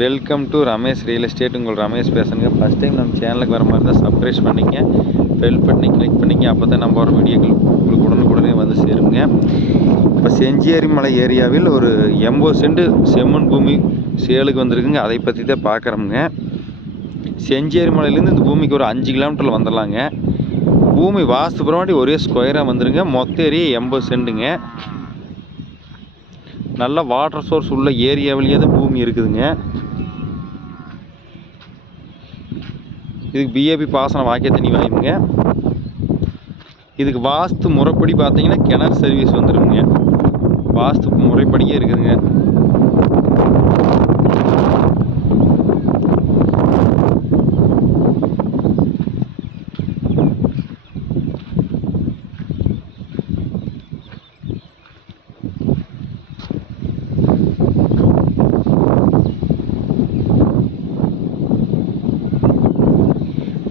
Welcome to Ramesh real estate. உங்கள் ரமேஷ் பேசுங்க. First time நம்ம சேனலுக்கு வர மாதிரி இருந்தால் சப்ஸ்கிரைப் பண்ணிங்க, பெல் பட்டனை கிளிக் பண்ணிங்க. அப்போ தான் நம்ம ஒரு வீடியோக்கள் உங்களுக்கு உடனுக்குடனே வந்து சேருங்க. இப்போ செஞ்சேரி மலை ஏரியாவில் ஒரு 80 சென்ட் செம்மண் பூமி சேலுக்கு வந்திருக்குங்க. அதை பற்றி தான் பார்க்குறோமுங்க. செஞ்சேரி மலையிலேருந்து இந்த பூமிக்கு ஒரு 5 கிலோமீட்டரில் வந்துடலாங்க. பூமி வாஸ்து புறமாட்டி ஒரே ஸ்கொயராக வந்துருங்க. மொத்த ஏரியா 80 சென்ட்டுங்க. நல்ல வாட்டர் சோர்ஸ் உள்ள ஏரியாவிலேயே தான் பூமி இருக்குதுங்க. இதுக்கு பிஏபி பாசன வாக்கிய தண்ணி வாங்கிங்க. இதுக்கு வாஸ்து முறைப்படி பார்த்தீங்கன்னா கிணறு சர்வீஸ் வந்துருங்க. வாஸ்து முறைப்படியே இருக்குதுங்க.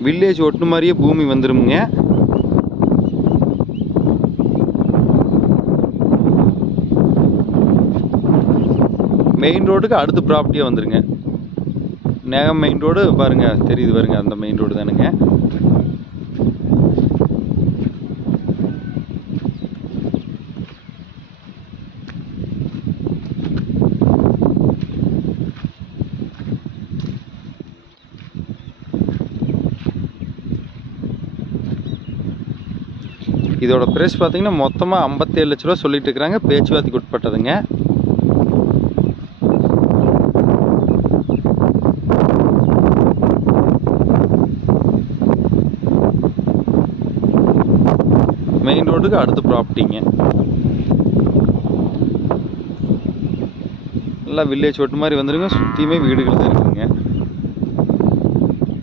வில்லேஜ் ஒட்டு மாதிரியே பூமி வந்துருமுங்க. மெயின் ரோடுக்கு அடுத்த ப்ராப்பர்ட்டியாக வந்துருங்க. நேகம் மெயின் ரோடு பாருங்க, தெரியுது பாருங்க, அந்த மெயின் ரோடு தானுங்க. இதோட பிரைஸ் பார்த்தீங்கன்னா மொத்தமாக 57 லட்ச ரூபா சொல்லிட்டு இருக்கிறாங்க. பேச்சுவார்த்தைக்கு உட்பட்டதுங்க. மெயின் ரோடுக்கு அடுத்த ப்ராப்பர்ட்டிங்க. நல்லா வில்லேஜ் ஒட்டு மாதிரி வந்துருங்க. சுற்றியுமே வீடுகள் தான் இருக்குதுங்க.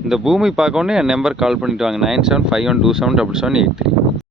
இந்த பூமி பார்க்கணுன்னு என் நம்பர் கால் பண்ணிட்டு வாங்க. 9751277783.